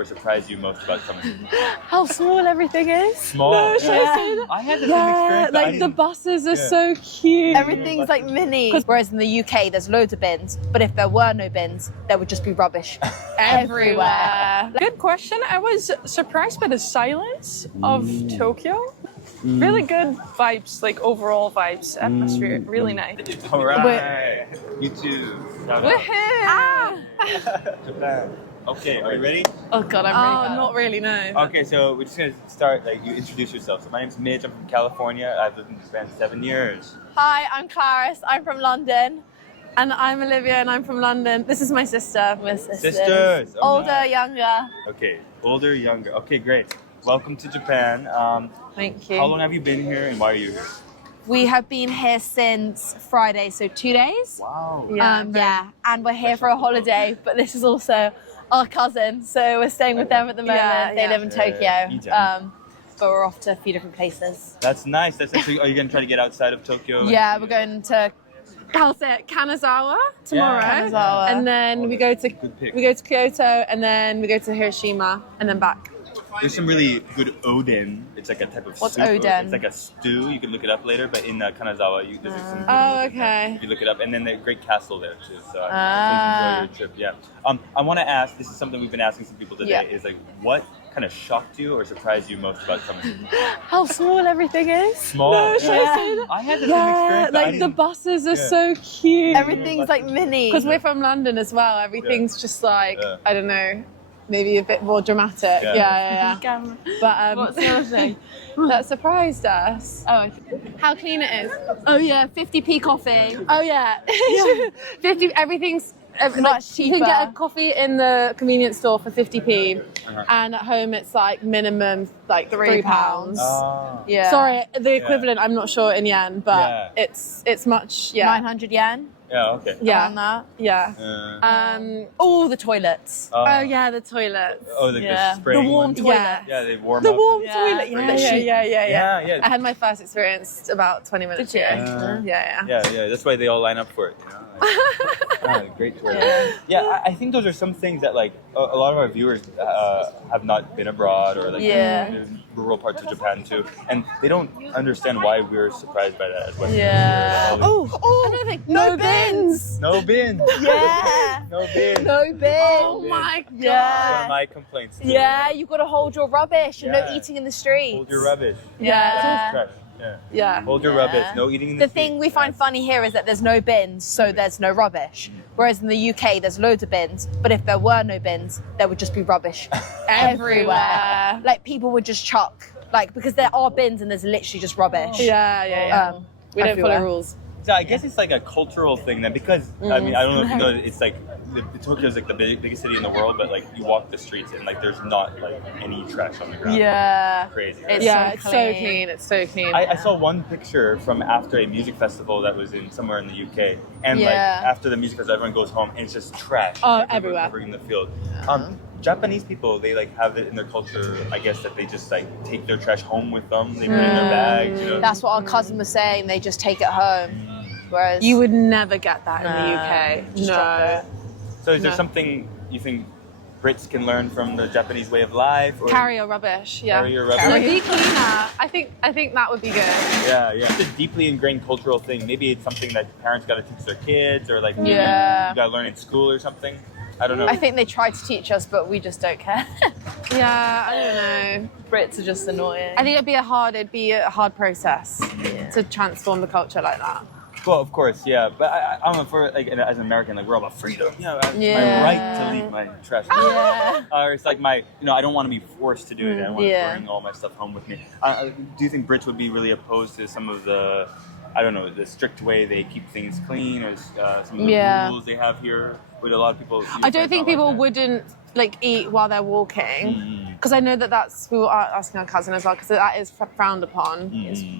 What surprised you most about coming? How small everything is. Small. No, should I say that? I had the same experience. Like the buses are so cute. Everything's like mini. Whereas in the UK, there's loads of bins, but if there were no bins, there would just be rubbish everywhere. Good question. I was surprised by the silence of Tokyo. Really good vibes, like overall vibes, atmosphere, really nice. All right. You too. Japan. Okay, are you ready? Oh god, I'm really not really, no. Okay, so we're just gonna start. Like, you introduce yourself. So my name's Mitch. I'm from California. I've lived in Japan 7 years. Hi, I'm Clarice. I'm from London. And I'm Olivia and I'm from London. This is my sister. We're sisters. Sisters. Oh, Older, nice. younger. Okay, older, younger. Okay, great. Welcome to Japan. Thank you. How long have you been here, and why are you here? We have been here since Friday, so 2 days. Wow. Yeah. And we're here for a holiday, but this is also our cousin, so we're staying with them at the moment. Yeah, they yeah. live in Tokyo, but we're off to a few different places. That's nice. That's nice. So are you gonna try to get outside of Tokyo? Yeah, we're going to I'll say it, Kanazawa tomorrow. Yeah. Kanazawa. And then we go to Good pick. Kyoto and then we go to Hiroshima and then back. There's some really good oden. It's like a type of What's soup. oden? It's like a stew. You can look it up later. But in Kanazawa, there's like some good Oh, oden. okay. You look it up, and then the great castle there too. So please enjoy your trip. Yeah. I want to ask. This is something we've been asking some people today. Yeah. Is like, what kind of shocked you or surprised you most about coming? How small everything is. Small. No, should I say that? I had the same experience. Like the buses are so cute. Everything's like mini. Because we're from London as well. Everything's just like, I don't know, maybe a bit more dramatic. Yeah. Yeah. But What's the other thing? that surprised us. Oh, How clean it is. oh yeah, 50p coffee. Oh yeah. 50, everything's Much You can cheaper. get a coffee in the convenience store for 50p, and at home it's like minimum like £3. Oh. Yeah. Sorry, the equivalent I'm not sure in yen, but Yeah. it's much 900 yen. Yeah. Okay. Around that. yeah. All the toilets. Oh yeah, the toilets. Oh, the Yeah. spraying The warm ones? toilet. Yeah, they warm The up. warm Yeah. toilet. Yeah. Yeah. I had my first experience about 20 minutes Did you? ago. Yeah. Yeah. That's why they all line up for it. You know? Great toilet. Yeah, I think those are some things that like a lot of our viewers have not been abroad or like in rural parts of Japan too, and they don't understand why we're surprised by that as well. Yeah. Another thing. No bins. No bin. Yeah. No bin. No bin. Oh my god. One of Yeah. my complaints. Too. Yeah, you've got to hold your rubbish and no Yeah. eating in the streets. Hold your rubbish. Yeah. Trash. Yeah. Yeah. Hold your rubbish. No eating in the The thing we find funny here is that there's no bins, so there's no rubbish. Whereas in the UK, there's loads of bins, but if there were no bins, there would just be rubbish everywhere. Like people would just chuck, like because there are bins and there's literally just rubbish. Yeah. We don't everywhere. follow rules. So I guess it's like a cultural thing then, because I mean I don't know if you know, it's like Tokyo is like the biggest city in the world, but like you walk the streets and like there's not like any trash on the ground. Yeah. Crazy. It's It's so so clean. clean. It's so clean. I saw one picture from after a music festival that was in somewhere in the UK, and like Yeah. after the music festival, everyone goes home and it's just trash. Oh, everywhere. Covering the field. Japanese people, they like have it in their culture, I guess, that they just like take their trash home with them. They put it in their bags. You know? That's what our cousin was saying. They just take it home. Whereas You would never get that in the No, UK. just drop it. So is there No. something you think Brits can learn from the Japanese way of life? Or Carry your rubbish. Yeah. Carry your rubbish. Or be cleaner. I think that would be good. Yeah. It's a deeply ingrained cultural thing. Maybe it's something that parents got to teach their kids, or like maybe Yeah. you got to learn in school or something. I don't know. I think they tried to teach us, but we just don't care. Yeah, I don't know. Brits are just annoying. I think it'd be a hard process to transform the culture like that. Well, of course, yeah, but I don't know, for like as an American, like we're all about freedom. You know, it's my Yeah. right to leave my trash. Yeah. Or it's like I don't want to be forced to do it. I want Yeah. to bring all my stuff home with me. Do you think Brits would be really opposed to some of the, I don't know, the strict way they keep things clean, or some of the rules they have here? Would a lot of people? I don't think people wouldn't like eat while they're walking, because I know that's we were asking our cousin as well, because that is frowned upon.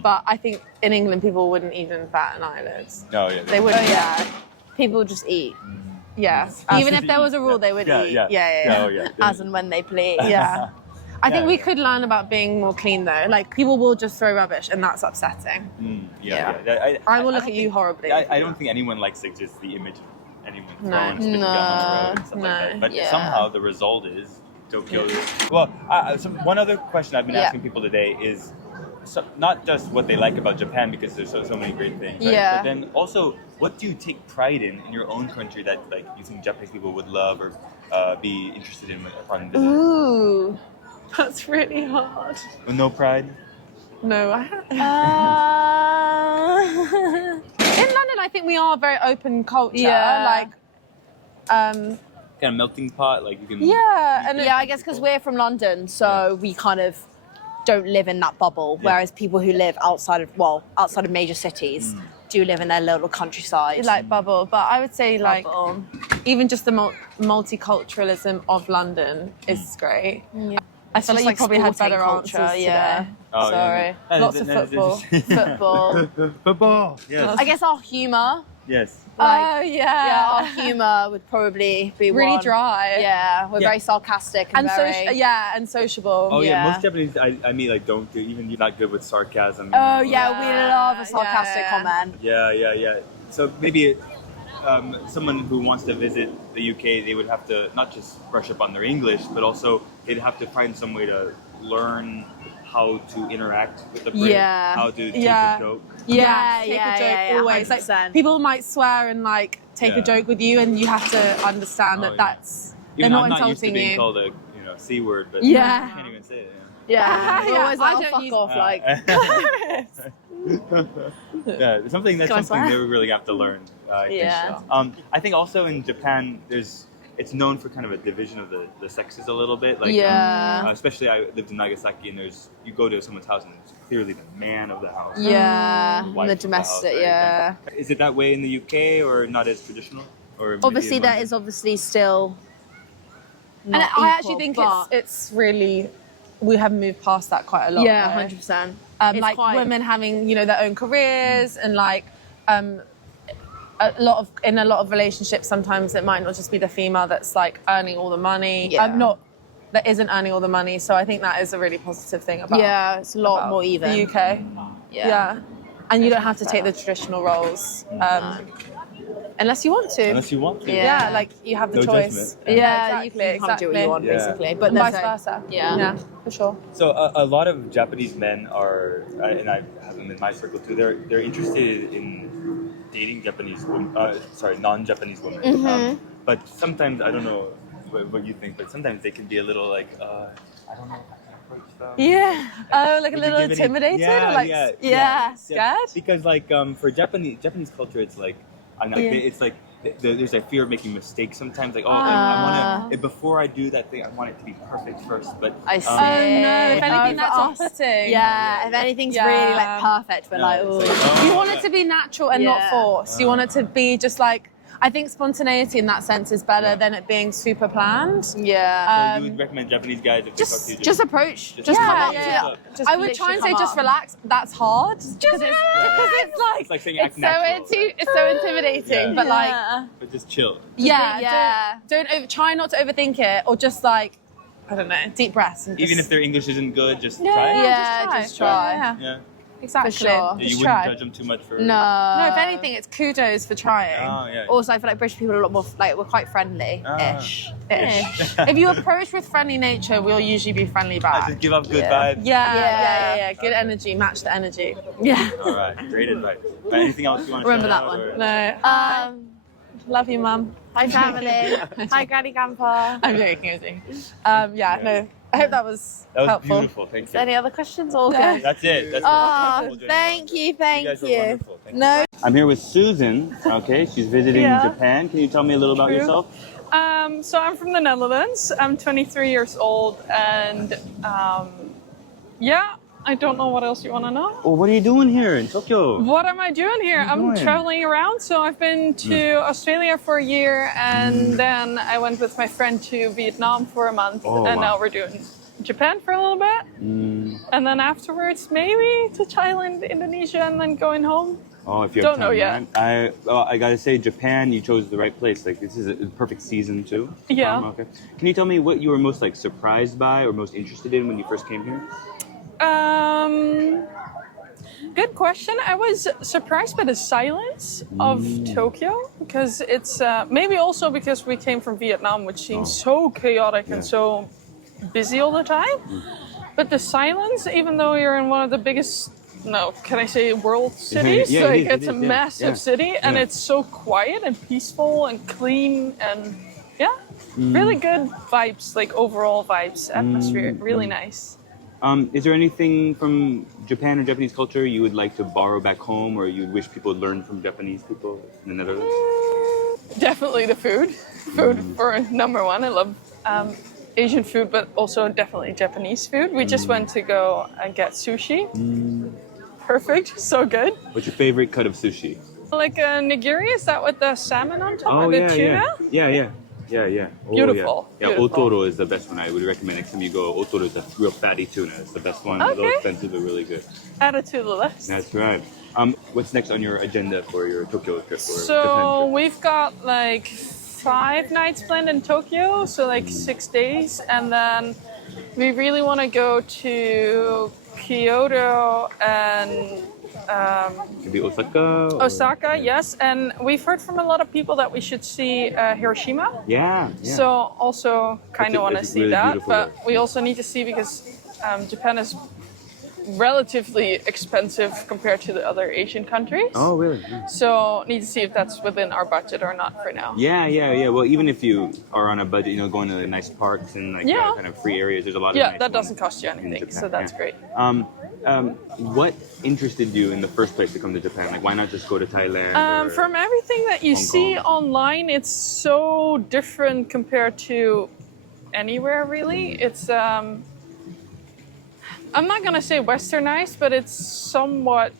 But I think in England people wouldn't even bat an eyelid. No, yeah, They wouldn't. People would just eat. Yeah. Even if there was a rule, they would eat. Yeah. As and when they please. Yeah. I think we could learn about being more clean though. Like people will just throw rubbish, and that's upsetting. I will look at you horribly. I don't think anyone likes like just the image of anyone No. throwing spitting gum on the road and stuff like that. But Yeah. somehow the result is Tokyo. Well, so one other question I've been asking people today is not just what they like about Japan, because there's so many great things, right? Yeah. But then also, what do you take pride in your own country that like you think Japanese people would love or be interested in upon visit? Ooh, that's really hard. No pride? No, I haven't. In London, I think we are a very open culture. Yeah. Like, Kind of melting pot, like you can. yeah, and Yeah, I guess because we're from London, so we kind of don't live in that bubble. Yeah. Whereas people who live outside of major cities do live in their little countryside. like bubble. But I would say like Bubble. even just the multiculturalism of London is great. Yeah. I feel like you like probably had sporting better culture, answers yeah. today. Oh, Sorry. yeah, no. Lots of That is football. interesting. Football. Football. Yes. I guess our humour. Yes. Oh Yeah, our humour would probably be really one. dry. Yeah, we're Yeah. very sarcastic and, And very... and sociable. Oh yeah, Yeah. most Japanese I meet like don't do, even you're not good with sarcasm. Oh yeah, we love a sarcastic Yeah. comment. Yeah. So maybe someone who wants to visit the UK, they would have to not just brush up on their English, but also they'd have to find some way to learn how to interact with the Brit, Yeah. how to take Yeah. a joke. Yeah, take yeah, a joke yeah, always. Like, 100%. people might swear and like take Yeah. a joke with you, and you have to understand Oh, that yeah. that's Even they're I'm not not used to insulting being you. called a C word, but Yeah. I can't even say it. Yeah, we're Yeah, always I like, oh, don't fuck use- off, like... Yeah, something they really have to learn. I think. Yeah. I think also in Japan, it's known for kind of a division of the sexes a little bit. Like, Yeah. especially I lived in Nagasaki, and you go to someone's house and it's clearly the man of the house. Yeah, Wife the of domestic, house, right? yeah. Is it that way in the UK or not as traditional? Or maybe Obviously, in that London? is obviously still And not I actually equal, think but- it's really we have moved past that quite a lot. Yeah, though. 100%. Like women having their own careers and like in a lot of relationships sometimes it might not just be the female that's like earning all the money. Yeah. That isn't earning all the money. So I think that is a really positive thing about Yeah, it's a lot about more even. the UK. Yeah. And you don't have to take the traditional roles unless you want to. Unless you want to. Yeah. Yeah, like you have the No choice. judgment. Yeah, you exactly. can kind of do what you want, Yeah. basically. But And there's vice versa. Yeah. for sure. So a lot of Japanese men are, and I have them in my circle too. They're interested in dating Japanese women. Non-Japanese women. Mm-hmm. But sometimes I don't know what you think, but sometimes they can be a little like I don't know if I can approach them. Yeah. Oh, like a Would you little give any- intimidated or like scared? Because like for Japanese culture, it's like it's like there's a fear of making mistakes sometimes. Like I want to before I do that thing, I want it to be perfect first. But I see. Oh no! If anything, for that's us. off-putting. Yeah, if anything's Yeah. really like perfect, we're No, like, it's ooh. like, oh, You want it to be natural and not Yeah. forced. You want it to be just like. I think spontaneity in that sense is better than it being super planned. Yeah. So you would recommend Japanese guys if they talk to you Just approach. Just Just come come up up to to you. it. Just I would try and say literally just come up. relax. That's hard. Just because it's like It's like saying act so natural. it's so intimidating. Yeah. But like But just chill. yeah. Don't try not to overthink it, or just like I don't know, deep breaths. And Even just, if their English isn't good, just yeah, try it. Yeah, just try. Yeah, Yeah. exactly. For sure. You Just wouldn't try. judge them too much for. No. No, if anything, it's kudos for trying. Oh yeah. Also, I feel like British people are a lot more, like, we're quite friendly-ish. Ish. If you approach with friendly nature, we'll usually be friendly back. Just give up good Yeah. vibes. Yeah. Good energy, match the energy. Yeah. All right. Great advice. Anything else you want to Remember shout that out, one. or- No. Love you, Mum. Hi, family. Hi, Granny, Grandpa. I'm joking. No. I hope that was That was helpful. beautiful. Thank you. Any other questions? All Yeah. good. That's it. That's Oh, it. thank you, You thank guys are you. wonderful. Thank you. No. I'm here with Susan. Okay, she's visiting Yeah. Japan. Can you tell me a little about True. yourself? So I'm from the Netherlands. I'm 23 years old, and I don't know what else you want to know. Well, what are you doing here in Tokyo? What am I doing here? What are you I'm doing? traveling around. So I've been to Australia for a year, and then I went with my friend to Vietnam for a month, Oh, and wow. now we're doing Japan for a little bit, and then afterwards maybe to Thailand, Indonesia, and then going home. Oh, if you have Don't know time, yet. man. I gotta say, Japan, you chose the right place. Like, this is a perfect season too. Yeah. Okay. Can you tell me what you were most like surprised by or most interested in when you first came here? Good question. I was surprised by the silence of Tokyo, because it's maybe also because we came from Vietnam, which seems so chaotic and so busy all the time. But the silence, even though you're in one of the biggest, can I say world cities? Yeah, it's a massive city, and it's so quiet and peaceful and clean and really good vibes, like overall vibes, atmosphere, really nice. Is there anything from Japan or Japanese culture you would like to borrow back home, or you wish people would learn from Japanese people in the Netherlands? Definitely the food. Food for number one. I love Asian food, but also definitely Japanese food. We just went to go and get sushi. Perfect, so good. What's your favorite cut of sushi? Like a nigiri, is that with the salmon on top? Or the tuna? Yeah. Oh, Beautiful. Yeah, beautiful. otoro is the best one. I would recommend next time you go. Otoro is a real fatty tuna. It's the best one. Okay. A little expensive, but really good. Add it to the list. That's right. What's next on your agenda for your Tokyo trip or So Japan trip? we've got like 5 nights planned in Tokyo, so like 6 days, and then we really want to go to Kyoto and Maybe Osaka? Osaka, yes, and we've heard from a lot of people that we should see Hiroshima. Yeah. So also kind of want to it's see really that, beautiful but there. we also need to see because Japan is relatively expensive compared to the other Asian countries. Oh, really? So need to see if that's within our budget or not for now. Yeah. Well, even if you are on a budget, going to nice parks and like kind of free areas, there's a lot of nice that ones doesn't cost you in anything, Japan, so that's great. What interested you in the first place to come to Japan? Like, why not just go to Thailand? Or From everything that you Hong see Kong? online, it's so different compared to anywhere really. It's I'm not gonna say westernized, but it's somewhat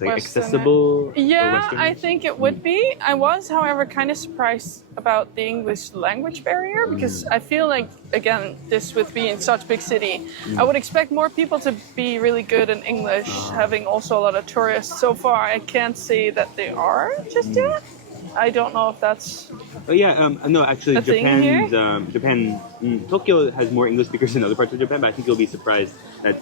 like Western- accessible? or Yeah, Western? I think it would be. I was, however, kind of surprised about the English language barrier because I feel like, again, this with being such big city, I would expect more people to be really good in English, having also a lot of tourists. So far, I can't say that they are just yet. I don't know if that's... Oh yeah, no, actually, A thing here? Tokyo has more English speakers than other parts of Japan, but I think you'll be surprised that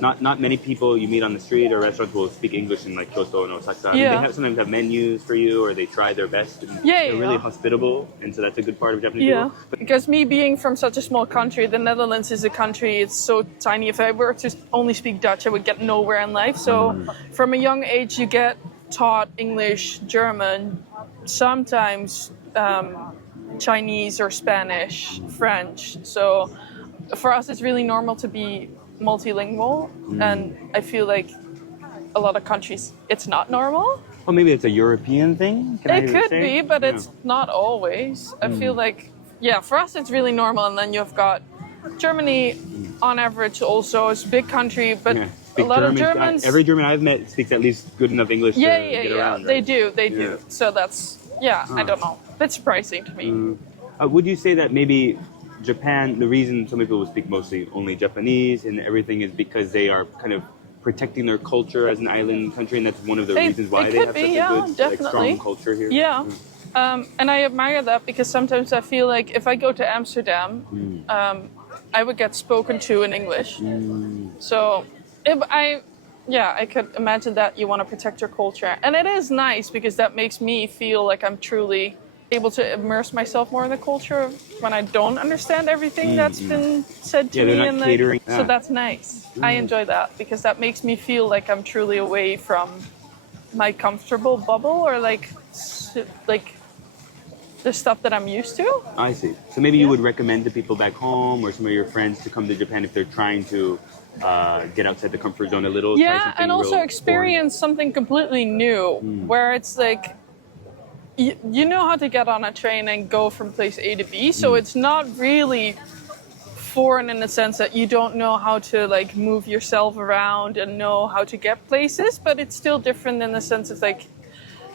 not many people you meet on the street or restaurants will speak English in like Kyoto and Osaka. I mean, Yeah. they sometimes have menus for you, or they try their best. And Yeah, they're really yeah. hospitable, and so that's a good part of Japanese Yeah, people. But because me being from such a small country, the Netherlands is a country, it's so tiny. If I were to only speak Dutch, I would get nowhere in life. So from a young age, you get taught English, German, sometimes Chinese or Spanish, French. So for us, it's really normal to be multilingual. And I feel like a lot of countries, it's not normal. well, maybe it's a European thing. Can I It could say? be, but Yeah. it's not always. I feel like, for us it's really normal. And then you've got Germany, on average, also is a big country, but Yeah. a Speak lot German. of Germans. Every German I've met speaks at least good enough English to get around. They right? do. Yeah. So that's I don't know. That's surprising to me. Would you say that maybe Japan, the reason some people speak mostly only Japanese and everything is because they are kind of protecting their culture as an island country, and that's one of the reasons why it they could have be, such a yeah, good, like, definitely. strong culture here. Yeah. And I admire that because sometimes I feel like if I go to Amsterdam, I would get spoken to in English. So I could imagine that you want to protect your culture. And it is nice because that makes me feel like I'm truly able to immerse myself more in the culture when I don't understand everything that's been said to Yeah, me. they're not And catering. so that's nice. I enjoy that because that makes me feel like I'm truly away from my comfortable bubble or like the stuff that I'm used to. I see. So maybe you would recommend to people back home or some of your friends to come to Japan if they're trying to get outside the comfort zone a little. try Yeah, something and also real experience something completely new where it's like you know how to get on a train and go from place A to B, so it's not really foreign in the sense that you don't know how to like move yourself around and know how to get places, but it's still different in the sense of like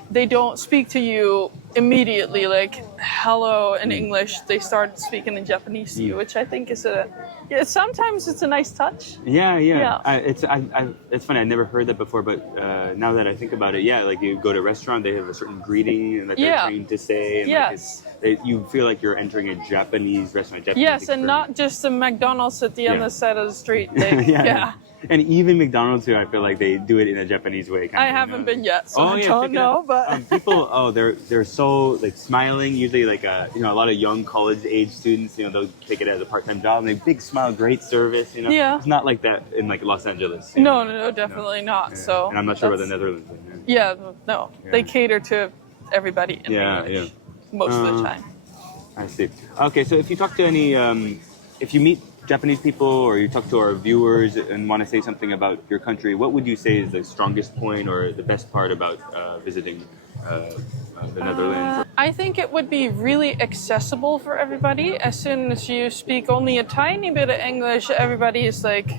they don't speak to you immediately like hello in English. They start speaking in Japanese to you, which I think is sometimes it's a nice touch. Yeah. Yeah. It's funny. I never heard that before, but now that I think about it, like you go to a restaurant, they have a certain greeting that they're Yeah. trained to say. And Yes. like you feel like you're entering a Japanese restaurant. Japanese Yes, and experience. not just a McDonald's at the Yeah. other side of the street. Like, Yeah. yeah. And even McDonald's too, I feel like they do it in a Japanese way. I haven't been yet, so I check don't it know. out. But People, they're so like smiling. Usually, like a lot of young college age students, they'll take it as a part-time job. And they big smile, great service. Yeah. It's not like that in like Los Angeles. no, definitely not. Yeah. So and I'm not sure about the that's- Netherlands. Yeah, no, Yeah. they cater to everybody in English most of the time. I see. Okay, so if you talk to any, if you meet Japanese people or you talk to our viewers and want to say something about your country, what would you say is the strongest point or the best part about visiting the Netherlands? I think it would be really accessible for everybody. As soon as you speak only a tiny bit of English, everybody is like,